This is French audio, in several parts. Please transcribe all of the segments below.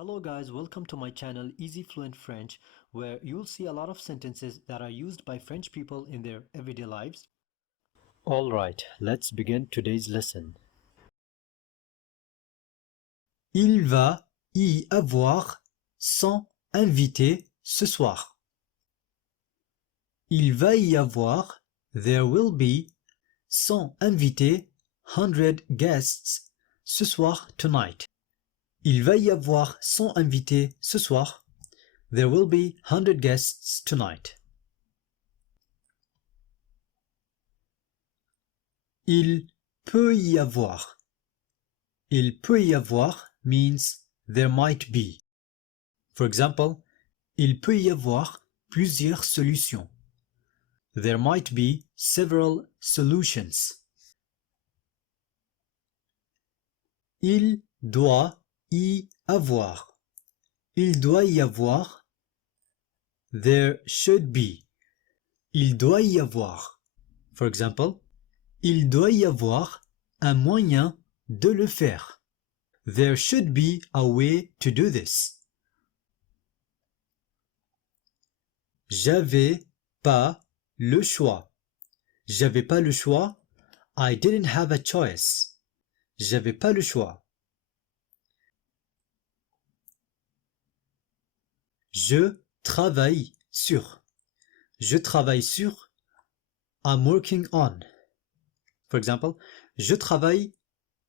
Hello guys, welcome to my channel Easy Fluent French, where you'll see a lot of sentences that are used by French people in their everyday lives. Alright, let's begin today's lesson. Il va y avoir 100 invités ce soir. Il va y avoir, there will be, 100 invités, 100 guests, ce soir, tonight. Il va y avoir 100 invités ce soir. There will be 100 guests tonight. Il peut y avoir. Il peut y avoir means there might be. For example, il peut y avoir plusieurs solutions. There might be several solutions. Il doit y avoir. Il doit y avoir. There should be. Il doit y avoir. For example, il doit y avoir un moyen de le faire. There should be a way to do this. J'avais pas le choix. J'avais pas le choix. I didn't have a choice. J'avais pas le choix. Je travaille sur. Je travaille sur. I'm working on. For example, je travaille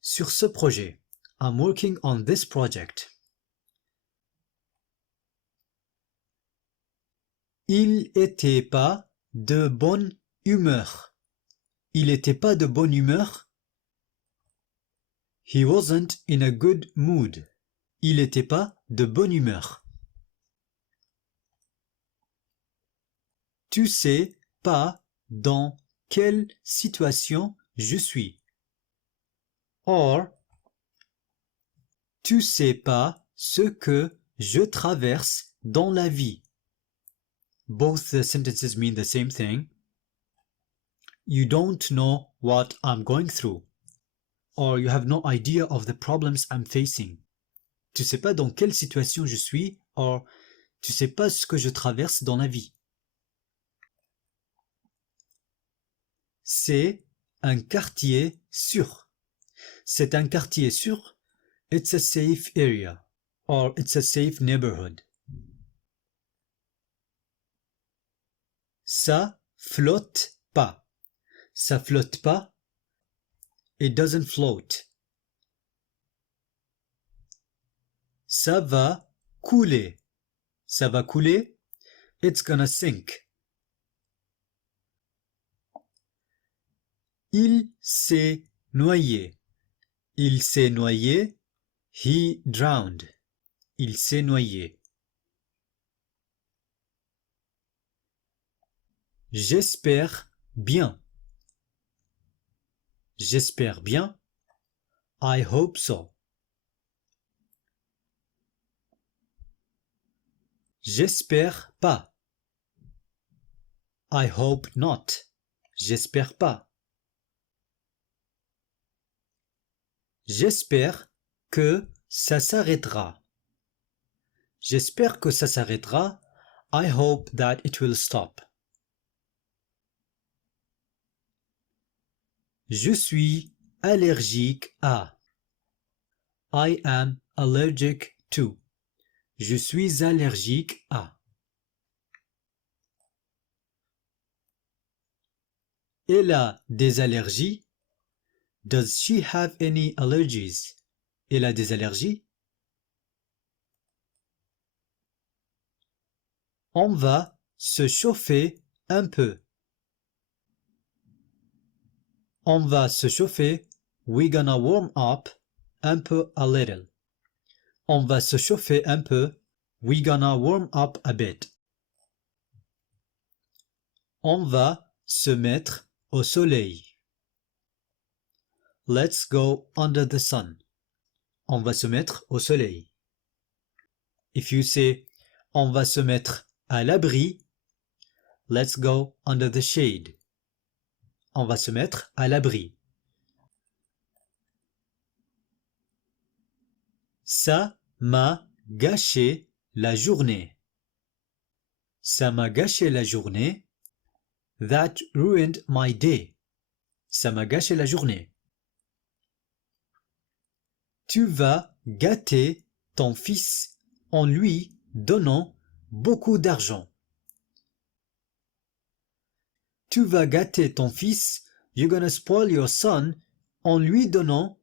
sur ce projet. I'm working on this project. Il était pas de bonne humeur. Il était pas de bonne humeur. He wasn't in a good mood. Il était pas de bonne humeur. Tu sais pas dans quelle situation je suis. Or, tu sais pas ce que je traverse dans la vie. Both the sentences mean the same thing. You don't know what I'm going through. Or you have no idea of the problems I'm facing. Tu sais pas dans quelle situation je suis, or tu sais pas ce que je traverse dans la vie. C'est un quartier sûr. C'est un quartier sûr. It's a safe area, or it's a safe neighborhood. Ça flotte pas. Ça flotte pas. It doesn't float. Ça va couler. Ça va couler. It's gonna sink. Il s'est noyé. Il s'est noyé. He drowned. Il s'est noyé. J'espère bien. J'espère bien. I hope so. J'espère pas. I hope not. J'espère pas. J'espère que ça s'arrêtera. J'espère que ça s'arrêtera. I hope that it will stop. Je suis allergique à. I am allergic to. Je suis allergique à. Elle a des allergies. Does she have any allergies? Elle a des allergies. On va se chauffer un peu. On va se chauffer. We're gonna warm up un peu, a little. On va se chauffer un peu. We're gonna warm up a bit. On va se mettre au soleil. Let's go under the sun. On va se mettre au soleil. If you say on va se mettre à l'abri, let's go under the shade. On va se mettre à l'abri. Ça m'a gâché la journée. Ça m'a gâché la journée. That ruined my day. Ça m'a gâché la journée. Tu vas gâter ton fils en lui donnant beaucoup d'argent. Tu vas gâter ton fils, you're gonna spoil your son, en lui donnant,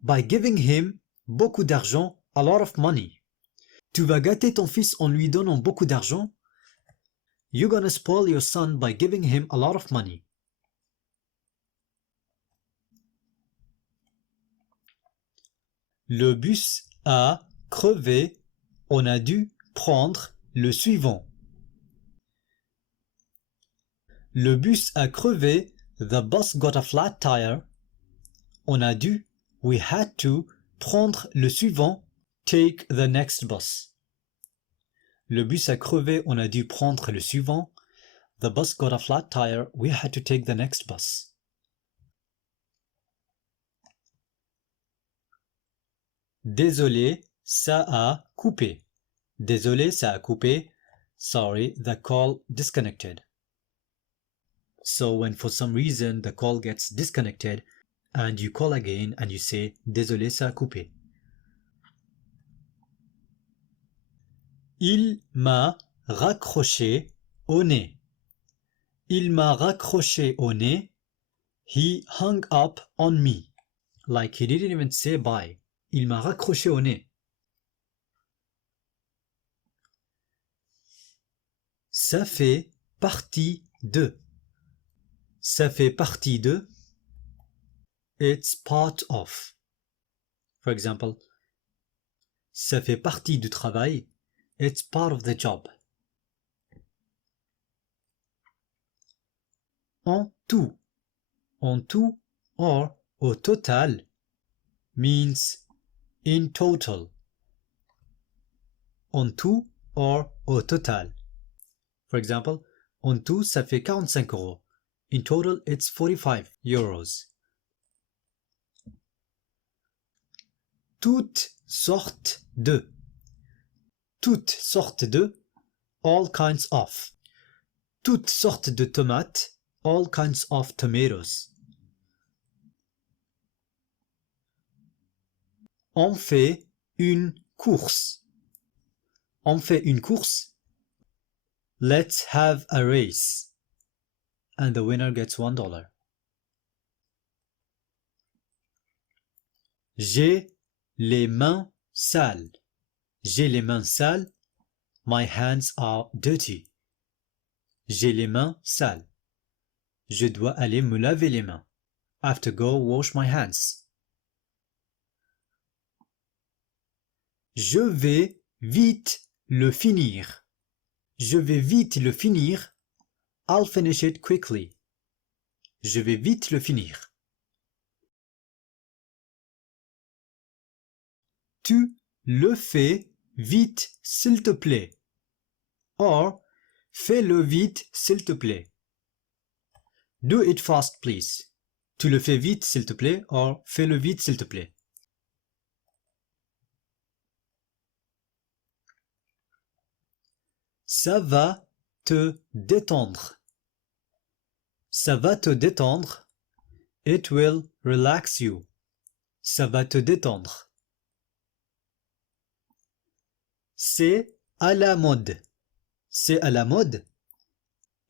by giving him beaucoup d'argent, a lot of money. Tu vas gâter ton fils en lui donnant beaucoup d'argent, you're gonna spoil your son by giving him a lot of money. Le bus a crevé, on a dû prendre le suivant. Le bus a crevé, the bus got a flat tire. On a dû, we had to, prendre le suivant, take the next bus. Le bus a crevé, on a dû prendre le suivant. The bus got a flat tire, we had to take the next bus. Désolé, ça a coupé. Désolé, ça a coupé. Sorry, the call disconnected. So when for some reason the call gets disconnected and you call again and you say désolé, ça a coupé. Il m'a raccroché au nez. Il m'a raccroché au nez. He hung up on me. Like he didn't even say bye. Il m'a raccroché au nez. Ça fait partie de. Ça fait partie de. It's part of. For example, ça fait partie du travail. It's part of the job. En tout. En tout or au total means in total. En tout or au total. For example, en tout, ça fait 45 euros. In total, it's 45 euros. Toutes sortes de. Toutes sortes de. All kinds of. Toutes sortes de tomates. All kinds of tomatoes. On fait une course. On fait une course. Let's have a race. And the winner gets $1. J'ai les mains sales. J'ai les mains sales. My hands are dirty. J'ai les mains sales. Je dois aller me laver les mains. I have to go wash my hands. Je vais vite le finir. Je vais vite le finir. I'll finish it quickly. Je vais vite le finir. Tu le fais vite, s'il te plaît. Or, fais-le vite, s'il te plaît. Do it fast, please. Tu le fais vite, s'il te plaît. Or, fais-le vite, s'il te plaît. Ça va te détendre. Ça va te détendre. It will relax you. Ça va te détendre. C'est à la mode. C'est à la mode.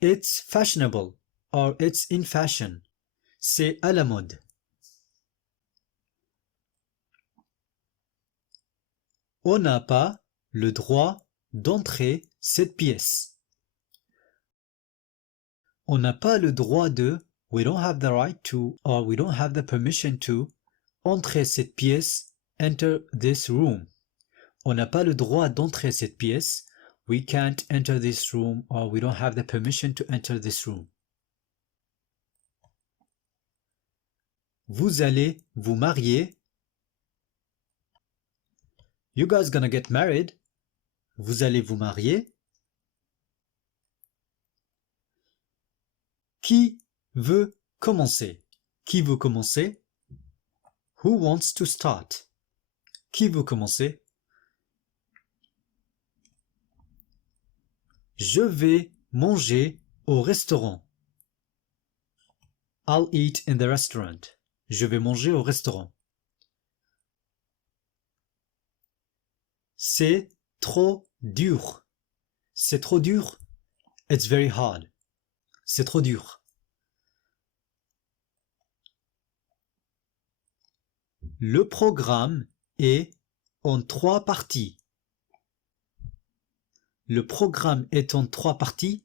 It's fashionable or it's in fashion. C'est à la mode. On n'a pas le droit d'entrer cette pièce. On n'a pas le droit de, we don't have the right to, or we don't have the permission to, entrer cette pièce, enter this room. On n'a pas le droit d'entrer cette pièce. We can't enter this room or we don't have the permission to enter this room. Vous allez vous marier. You guys gonna get married. Vous allez vous marier. Qui veut commencer? Qui veut commencer? Who wants to start? Qui veut commencer? Je vais manger au restaurant. I'll eat in the restaurant. Je vais manger au restaurant. C'est trop dur. C'est trop dur. It's very hard. C'est trop dur. Le programme est en 3 parties. Le programme est en 3 parties.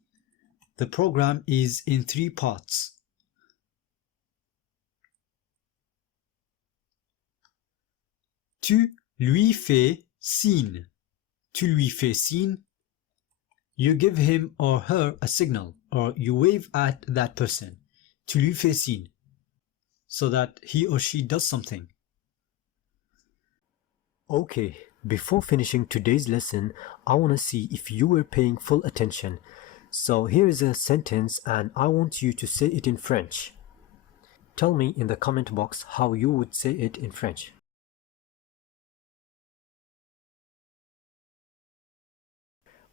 The program is in 3 parts. Tu lui fais signe. Tu lui fais signe. You give him or her a signal, or you wave at that person. Tu lui fais signe, so that he or she does something. Okay, before finishing today's lesson, I want to see if you were paying full attention. So here is a sentence and I want you to say it in French. Tell me in the comment box how you would say it in French.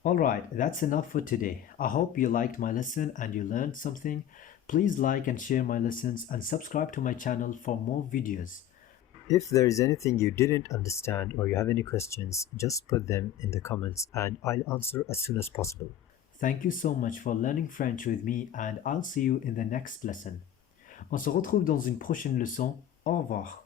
Alright, that's enough for today. I hope you liked my lesson and you learned something. Please like and share my lessons and subscribe to my channel for more videos. If there is anything you didn't understand or you have any questions, just put them in the comments and I'll answer as soon as possible. Thank you so much for learning French with me and I'll see you in the next lesson. On se retrouve dans une prochaine leçon. Au revoir.